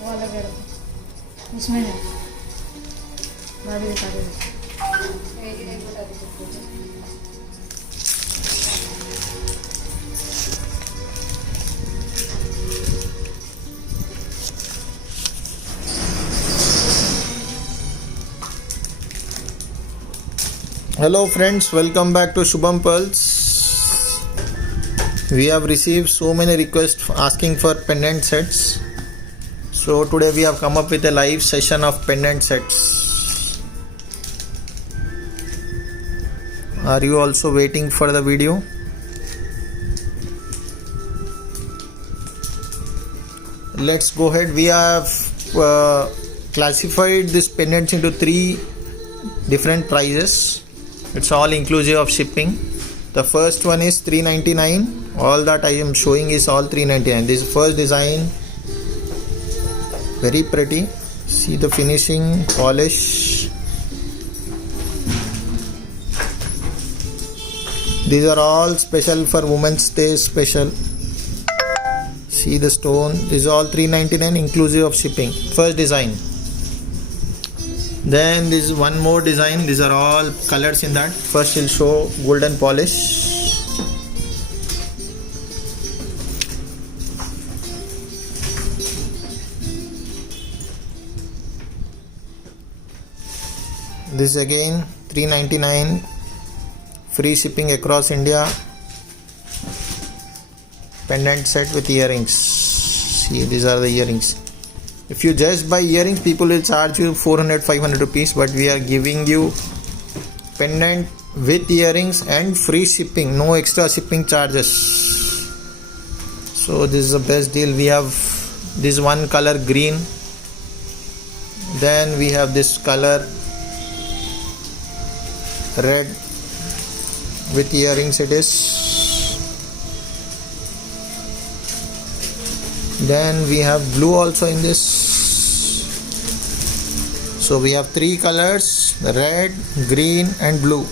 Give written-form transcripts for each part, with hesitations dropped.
वो अलग है, उसमें है गाड़ी दिखा दे। Hello friends, welcome back to Shubham Pearls. We have received so many requests asking for pendant sets. So today we have come up with a live session of pendant sets. Are you also waiting for the video? Let's go ahead. We have classified these pendants into three different prices. It's all inclusive of shipping. The first one is $399. All that I am showing is all $399. This is first design, very pretty. See the finishing, polish. These are all special for Women's Day special. See the stone. This is all $399 inclusive of shipping. First design. Then this is one more design. These are all colors in that. First we'll show golden polish. This is again $399, free shipping across India. Pendant set with earrings. See, these are the earrings. If you just buy earrings, people will charge you 400-500 rupees, but we are giving you pendant with earrings and free shipping, no extra shipping charges. So this is the best deal. We have this one color green, then we have this color red with earrings it is. Then we have blue also in this. So we have three colors: red, green and blue.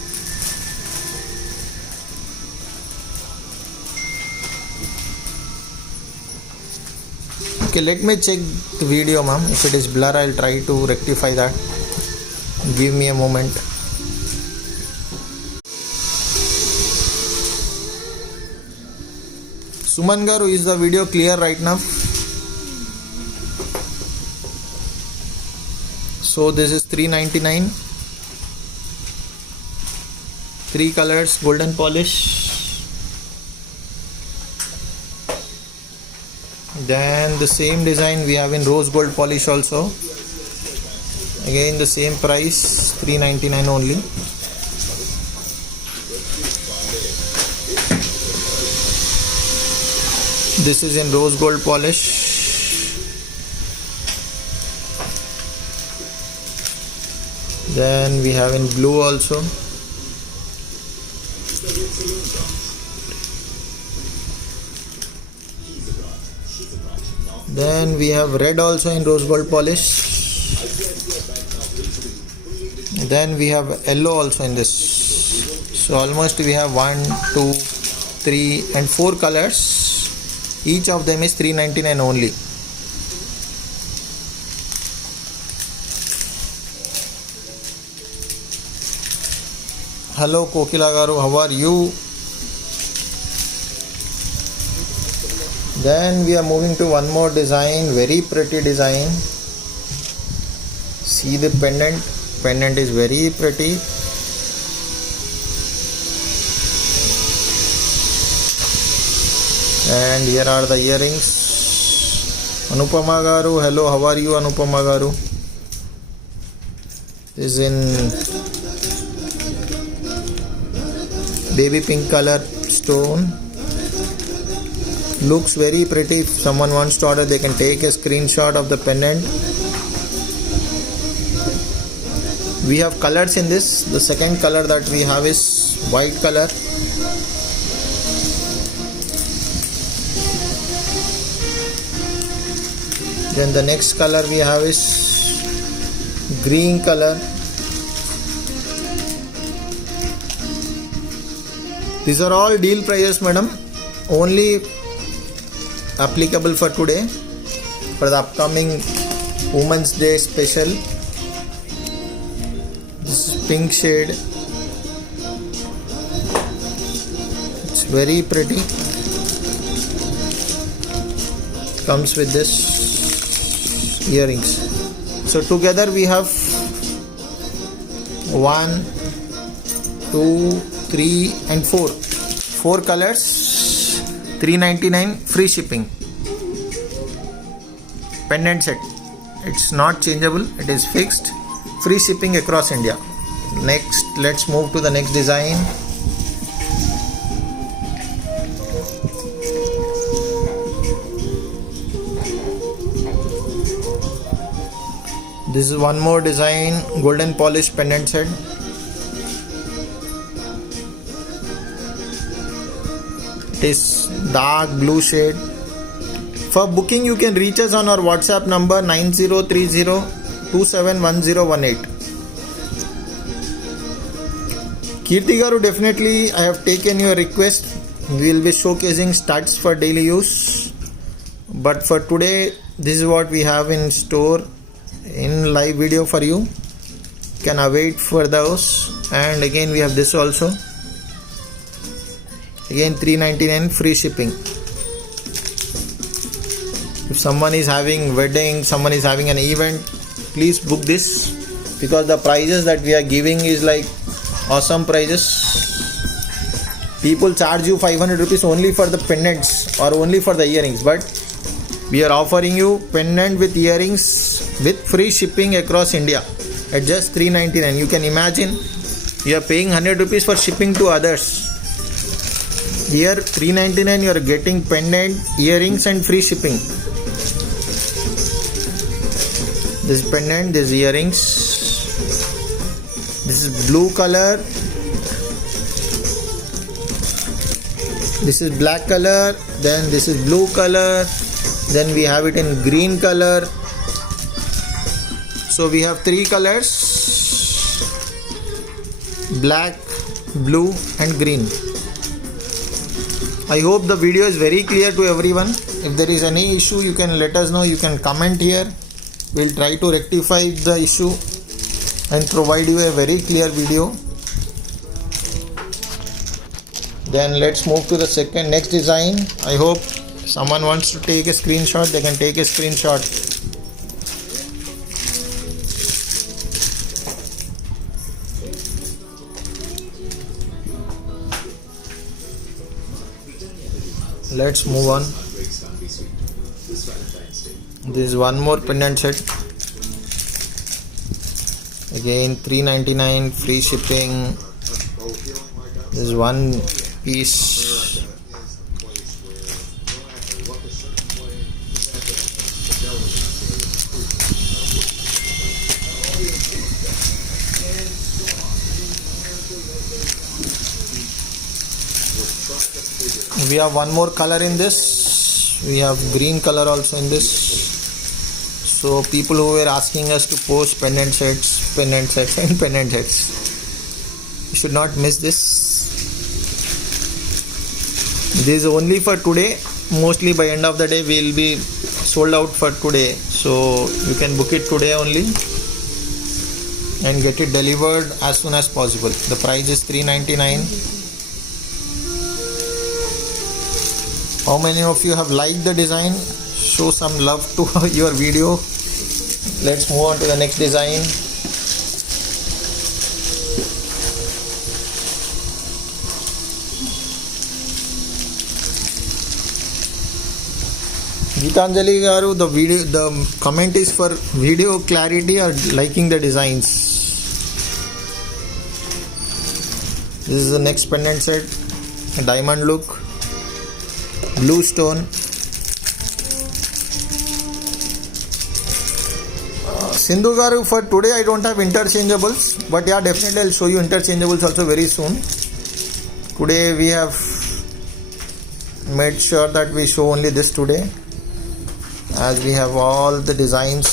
Okay, let me check the video, ma'am. If it is blur, I'll try to rectify that. Give me a moment. Suman garu, is the video clear right now? So this is $399. Three colors, golden polish. Then the same design we have in rose gold polish also. Again the same price, $399 only. This is in rose gold polish. Then we have in blue also. Then we have red also in rose gold polish. Then we have yellow also in this. So almost we have 1, 2, 3 and 4 colors. Each of them is $399 only. Hello Kokila garu, how are you? Then we are moving to one more design, very pretty design. See the pendant. Pendant is very pretty. And here are the earrings. Anupama garu, hello, how are you Anupama garu? This is in baby pink color stone. Looks very pretty. If someone wants to order, they can take a screenshot of the pendant. We have colors in this. The second color that we have is white color. Then the next color we have is green color. These are all deal prices, madam. Only applicable for today. for the upcoming Women's Day special. This is pink shade. It's very pretty. Comes with this earrings. So together we have 1, 2, 3 and 4. 4 colors, $399 free shipping. Pendant set. It's not changeable, it is fixed. Free shipping across India. Next, let's move to the next design. This is one more design, golden polish pendant set. It is dark blue shade. For booking, you can reach us on our WhatsApp number 9030271018. Kirti Garu, definitely I have taken your request. We will be showcasing studs for daily use. But for today, this is what we have in store in live video for you. Can await for those. And again we have this also. Again $399 free shipping. If someone is having wedding, someone is having an event, please book this, because the prices that we are giving is like awesome prices. People charge you 500 rupees only for the pendants or only for the earrings, but we are offering you pendant with earrings with free shipping across India at just $399. You can imagine you are paying 100 rupees for shipping to others. Here $399 you are getting pendant, earrings and free shipping. This pendant, this earrings. This is blue color. This is black color. Then this is blue color. Then we have it in green color. So we have 3 colors: black, blue and green. I hope the video is very clear to everyone. If there is any issue, you can let us know. You can comment here. We'll try to rectify the issue and provide you a very clear video. Then let's move to the next design. I hope someone wants to take a screenshot, they can take a screenshot. Let's move on. This is one more pendant set. Again $399 free shipping. This is one piece. We have one more color in this. We have green color also in this. So people who were asking us to post pendant sets and pendant sets, you should not miss this. This is only for today. Mostly by end of the day we will be sold out for today. So you can book it today only and get it delivered as soon as possible. The price is $399. How many of you have liked the design? Show some love to your video. Let's move on to the next design. Geetanjali Garu, the comment is for video clarity or liking the designs. This is the next pendant set. A diamond look. Blue stone. Sindhu Garu, for today I don't have interchangeables, but yeah, definitely I'll show you interchangeables also very soon. Today we have made sure that we show only this today, as we have all the designs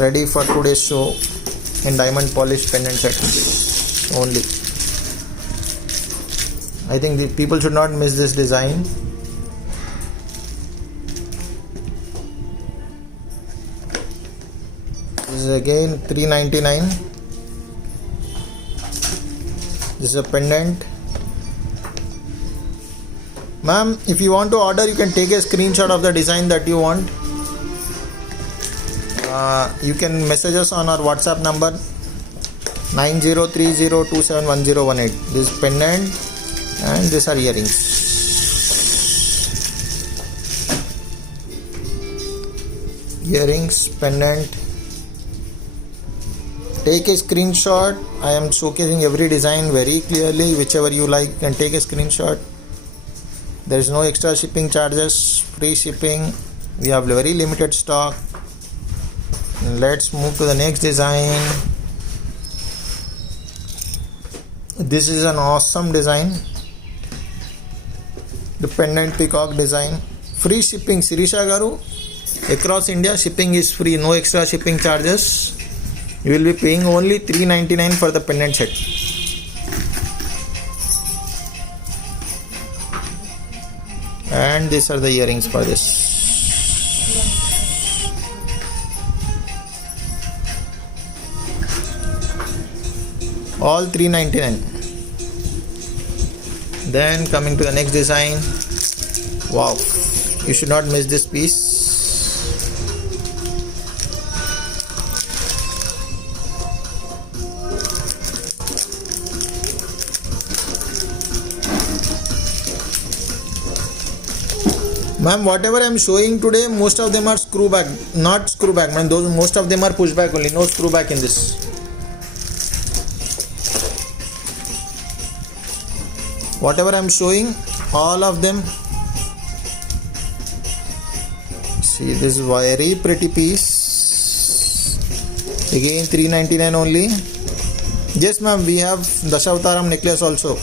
ready for today's show in diamond polish pendant sets only. I think the people should not miss this design. This is again 399. This is a pendant. Ma'am, if you want to order, you can take a screenshot of the design that you want. You can message us on our WhatsApp number 9030271018. This is pendant and these are earrings. Earrings, pendant. Take a screenshot. I am showcasing every design very clearly. Whichever you like, can take a screenshot. There is no extra shipping charges, free shipping. We have very limited stock. Let's move to the next design. This is an awesome design. The pendant peacock design. Free shipping, Sirisha Garu. Across India, shipping is free, no extra shipping charges. You will be paying only $399 for the pendant set. And these are the earrings for this. All $399. Then coming to the next design. Wow, you should not miss this piece. Ma'am, whatever I am showing today, most of them are screw back, not screw back. Man, those most of them are push back only, no screw back in this. Whatever I am showing, all of them. See, this very pretty piece. Again, $399 only. Yes, ma'am, we have Dashavtaram necklace also.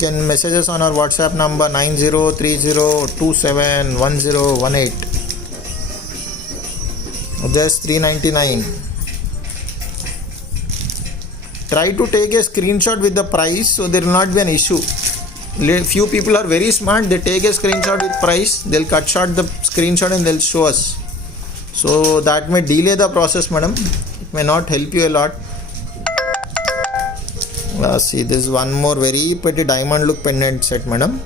Can message us on our WhatsApp number 9030271018. Just $399. Try to take a screenshot with the price, so there will not be an issue. Few people are very smart. They take a screenshot with price. They'll cut short the screenshot and they'll show us. So that may delay the process, madam. It may not help you a lot. See, this is one more very pretty diamond look pendant set, madam.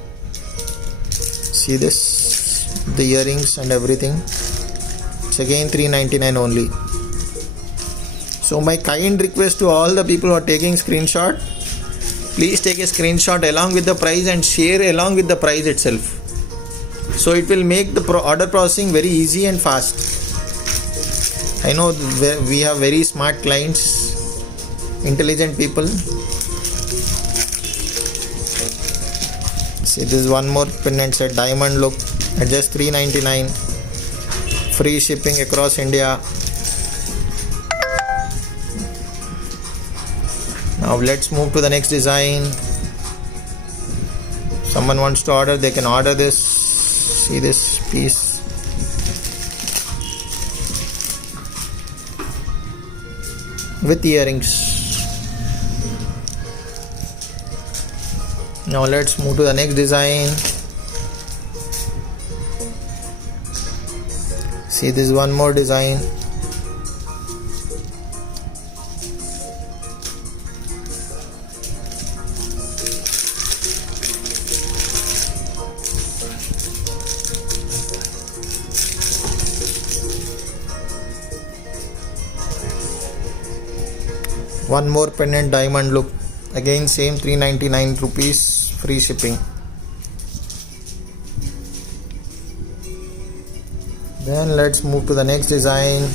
See this, the earrings and everything. It's again $399 only. So my kind request to all the people who are taking screenshot, please take a screenshot along with the price and share along with the price itself. So it will make the order processing very easy and fast. I know we have very smart clients, intelligent people. See, this is one more pendant set, diamond look at just $399. Free shipping across India. Now let's move to the next design. Someone wants to order, they can order this. See this piece. With earrings. Now let's move to the next design. See, this is one more design. One more pendant diamond look. Again same 399 rupees. Free shipping. Then let's move to the next design.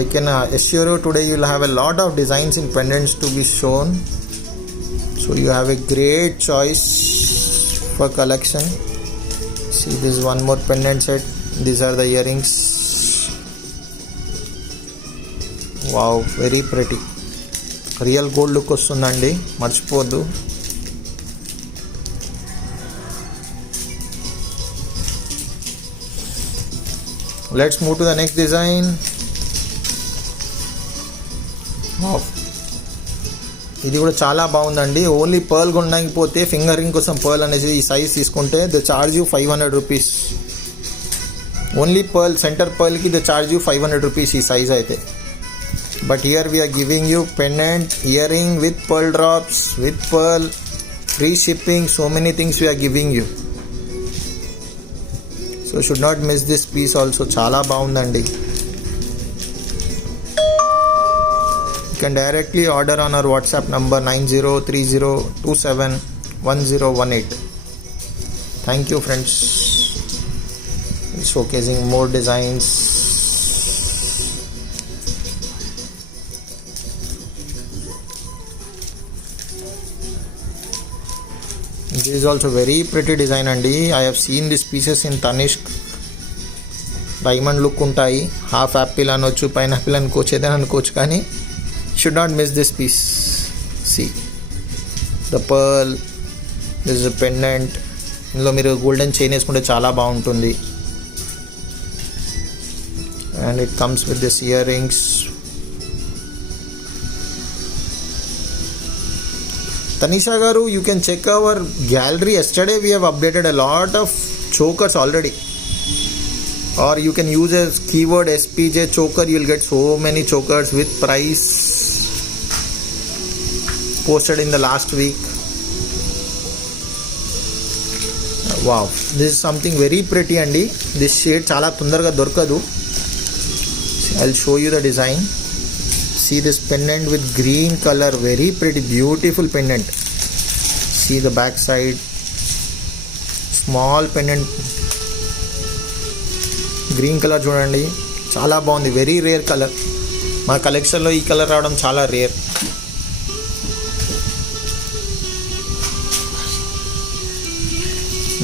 I can assure you today you will have a lot of designs in pendants to be shown. So you have a great choice for collection. See, this is one more pendant set. These are the earrings. Wow, very pretty. Real gold look వస్తుందండి, మర్చిపోవద్దు. Let's move to the next design. Wow. ఇది కూడా చాలా బాగుందండి. Only pearl కొనడానికి పోతే finger ring కోసం pearl అనేసి ఈ సైజ్ తీసుకుంటే they charge you 500 rupees. Only pearl centre పర్ల్కి దే చార్జ్ యూ 500 రూపీస్ ఈ సైజ్ అయితే. But here we're giving you pendant earring with pearl drops with pearl, free shipping, so many things we're giving you. So should not miss this piece also. చాలా బాగుందండి. You can directly order on our WhatsApp number 9030271018. Thank you friends. Showcasing more designs. This is also very pretty design andi. I have seen these pieces in Tanishq. Diamond look ఉంటాయి. Half Apple అనొచ్చు, pineapple అనుకోవచ్చు, ఏదైనా అనుకోవచ్చు, కానీ should not miss this piece. See the pearl, this is a pendant. ఇందులో మీరు golden chain వేసుకుంటే చాలా బాగుంటుంది. And it comes with this ear rings. Tanisha garu, you can check our gallery. Yesterday we have updated a lot of chokers already. Or you can use a keyword SPJ choker. You will get so many chokers with price posted in the last week. Wow, this is something very pretty andi. This shade chala tundarga dorkadu. I'll show you the design. See this pendant with green color, very pretty, beautiful pendant. See the back side, small pendant, green colour చూడండి, చాలా బాగుంది. Very rare colour. మా కలెక్షన్లో ఈ colour రావడం చాలా రేర్.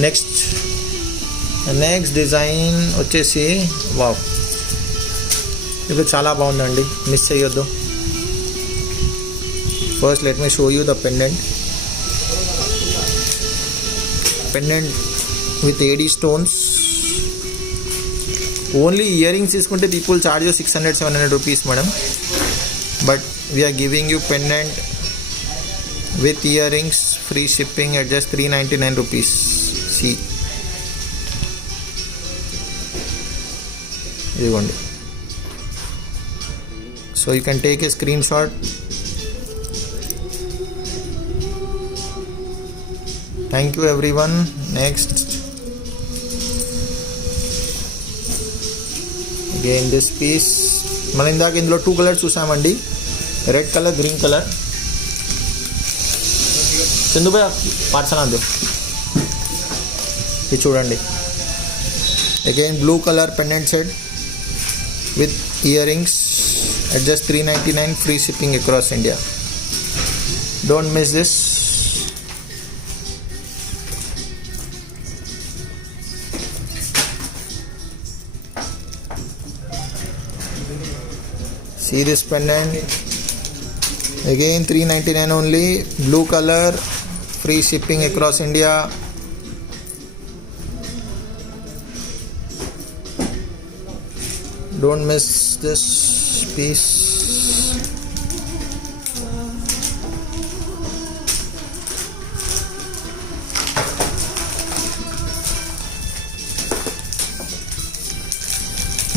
Next design వచ్చేసి వావ్, ఇది చాలా బాగుందండి, మిస్ చేయొద్దు. First let me show you the pendant with AD stones. Only earrings తీసుకుంటే people charge 600-700 rupees madam. But we're giving you pendant with earrings, free shipping at just 399 rupees. See ఇదిగోండి. So you can take a screen shot. Thank you everyone. Next again this piece. మనం ఇందాక ఇందులో 2 colours చూసామండి, red colour, green colour. Sindhubhai parcel అందు ఇది చూడండి. Again blue colour pendant set with earrings at just 399, free shipping across India. Don't miss this. See this pendant, again 399 only, blue color, free shipping across India. Don't miss this piece.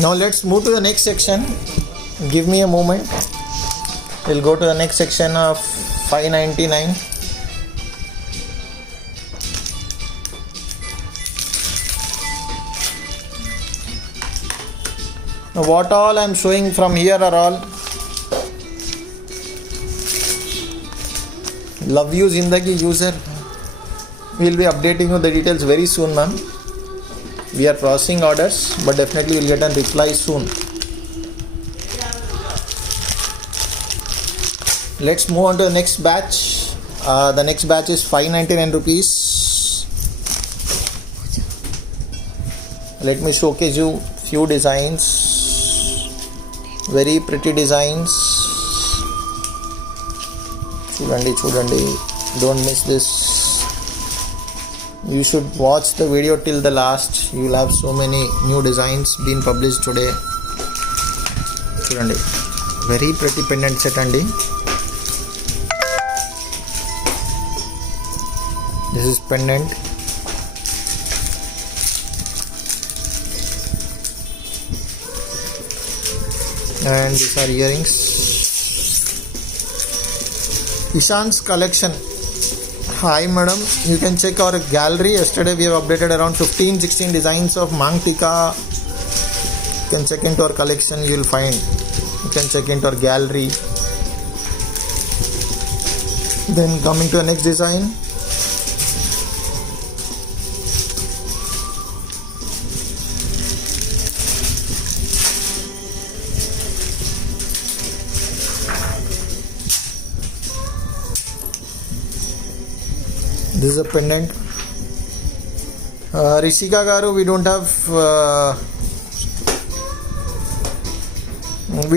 Now let's move to the next section. Give me a moment. We'll go to the next section of 599. Now what all I am showing from here are all Love You Zindagi user. We will be updating you the details very soon, ma'am. We are processing orders, but definitely we'll get a reply soon. Let's move on to the next batch. The next batch is 599 rupees. Let me showcase you few designs. Very pretty designs. Chudandi, don't miss this. You should watch the video till the last. You will have so many new designs being published today. Chudandi, very pretty pendant set andi. This is pendant. And these are earrings. Ishan's collection. Hi madam, you can check our gallery. Yesterday we have updated around 15-16 designs of Mang Tika. You can check into our collection, you will find. You can check into our gallery. Then coming to the next design. This is a pendant. Rishika Garu, we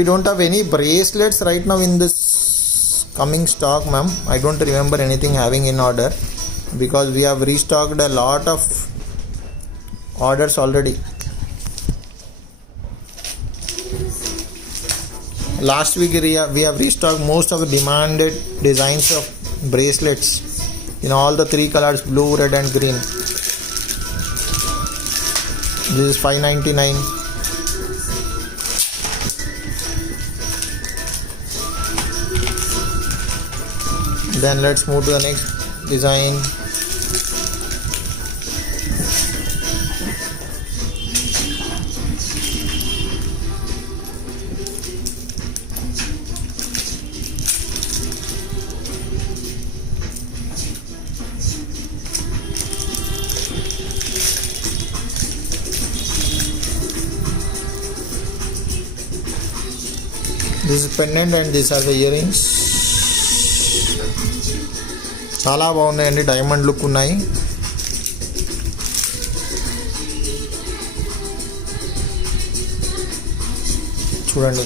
don't have any bracelets right now in this coming stock, ma'am. I don't remember anything having in order because we have restocked a lot of orders already. Last week we have restocked most of the demanded designs of bracelets in all the three colors, blue, red and green. This is $5.99. Then let's move to the next design. This is pendant and these are the earrings. చాలా బాగున్నాయండి, diamond look ఉన్నాయి. చూడండి.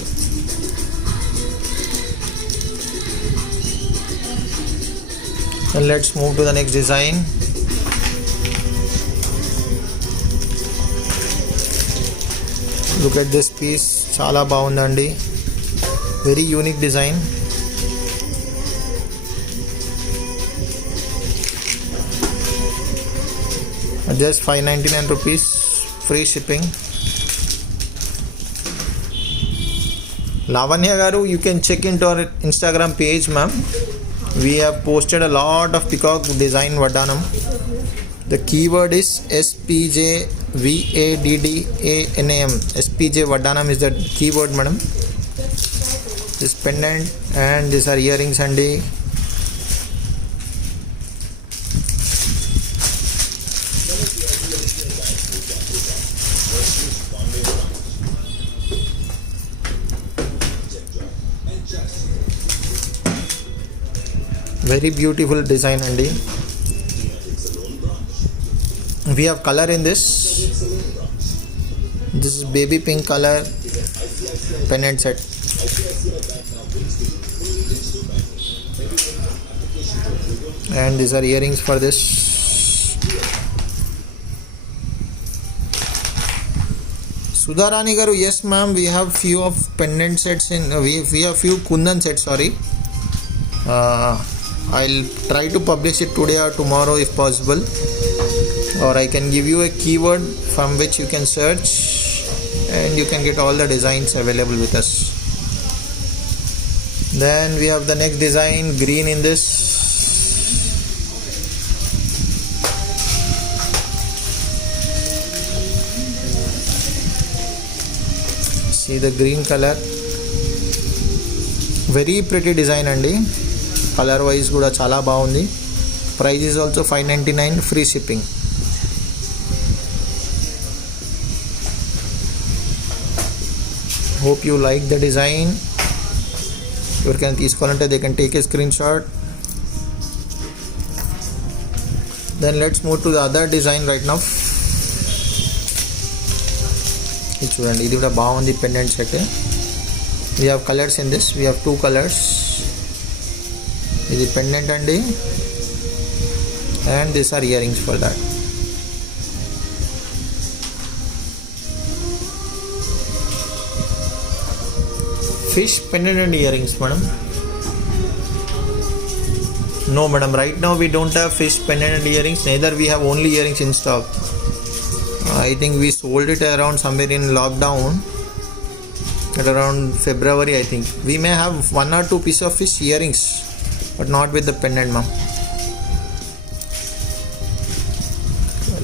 And let's move to the next design. Look at this piece, చాలా బాగుందండి. Very unique design. Just ₹599, free shipping. Lavanya Garu, you can check into our Instagram page, ma'am. We have posted a lot of peacock design Vaddanam. The keyword is SPJ SPJ Vaddanam is the keyword, madam. This pendant and these are earrings and very beautiful design and we have color in this. This is baby pink color pendant set. And these are earrings for this. Sudharani Garu, yes ma'am, we have few of pendant sets in we have few kundan sets, sorry. I'll try to publish it today or tomorrow if possible, or I can give you a keyword from which you can search and you can get all the designs available with us. Then we have the next design, green in this. See the green color, very pretty design andi. Color wise kuda chala baagundi. Price is also $5.99, free shipping. Hope you like the design. ఎవరికైనా తీసుకోవాలంటే they can take a screenshot. Then let's move to the other design right now. ఇది చూడండి, ఇది కూడా బాగుంది pendant set. We have colors in this. We have two colors. ఇది pendant అండి, and these are earrings for that. Fish pendant and earrings, madam. No madam, right now we don't have fish pendant and earrings, neither we have only earrings in stock. I think we sold it around somewhere in lockdown. at around February, I think. We may have 1 or 2 pieces of fish earrings, but not with the pendant, ma'am.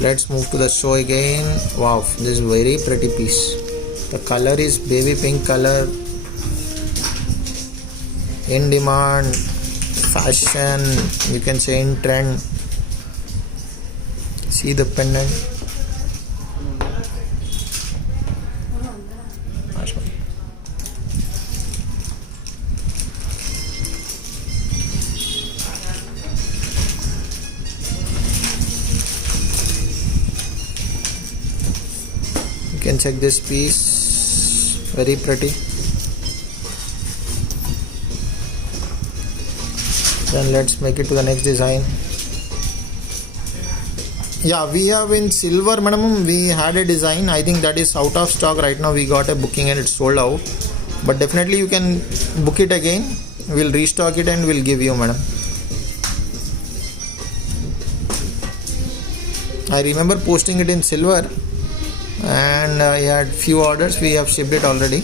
Let's move to the show again. Wow, this is very pretty piece. The color is baby pink color, in demand, fashion, you can say in trend. See the pendant. You can check this piece, very pretty. Then let's make it to the next design. Yeah, we have in silver, madam. We had a design. I think that is out of stock right now. We got a booking and it's sold out. But definitely you can book it again. We'll restock it and we'll give you, madam. I remember posting it in silver, and I had few orders. We have shipped it already.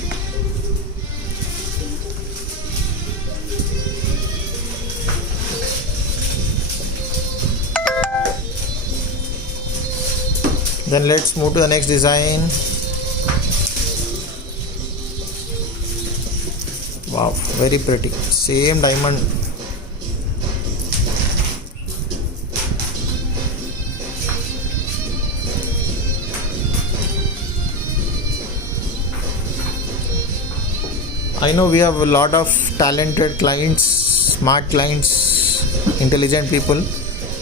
Then let's move to the next design. Wow, very pretty. Same diamond. I know we have a lot of talented clients, smart clients, intelligent people,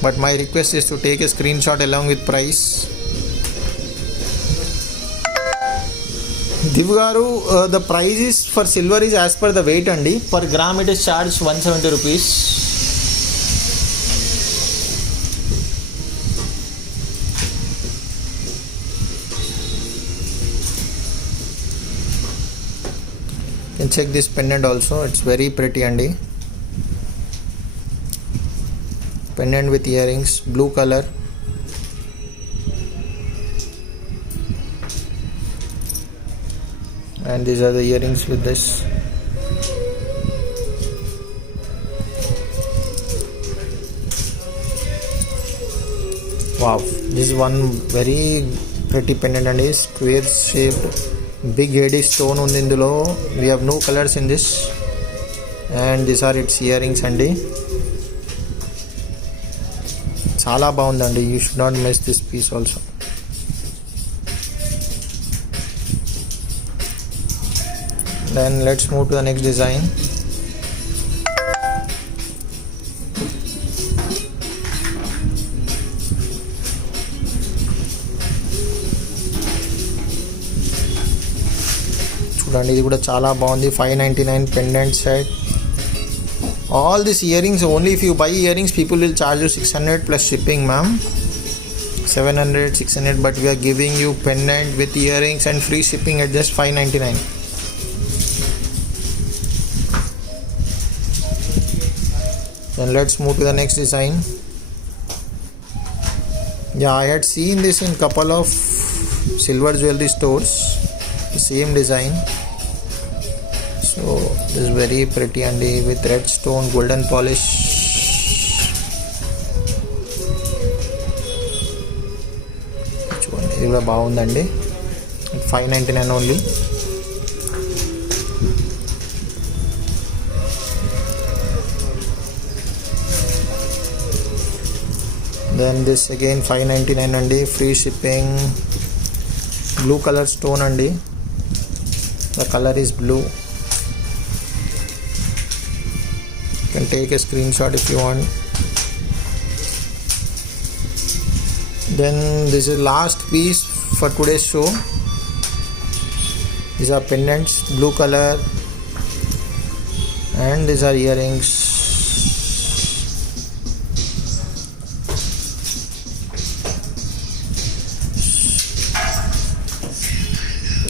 but my request is to take a screenshot along with price. Divu garu, the price is for silver is as per the weight andi. Per gram it is charged 170 rupees. You can check this pendant also. It's very pretty andi. Pendant with earrings, blue color. And these are the earrings with this. Wow, this is one very pretty pendant and is square shaped, big heady stone on indulo. We have no colors in this, and these are its earrings andi. Chala baundandi. You should not miss this piece also. Then let's move to the next design. చూడండి ఇది కూడా చాలా బాగుంది. 599 pendant set. All these earrings, only if you buy earrings people will charge you 600 plus shipping, ma'am. 700, 600, but we are giving you pendant with earrings and free shipping at just 599. Then let's move to the next design. Yeah, I had seen this in couple of silver jewelry stores, the same design. So this is very pretty and with red stone, golden polish. ఇది కూడా బాగుందండి. 599 only. Then this again 599 andi, free shipping. Blue color stone andi. The color is blue. You can take a screenshot if you want. Then this is last piece for today's show. These are pendants, blue color, and these are earrings.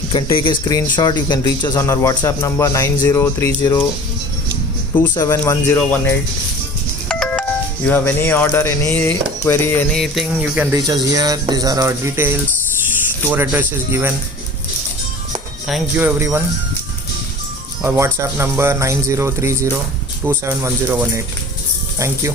You can take a screenshot. You can reach us on our WhatsApp number 9030271018. You have any order, any query, anything, you can reach us here. These are our details. Store address is given. Thank you everyone. or WhatsApp number 9030271018. Thank you.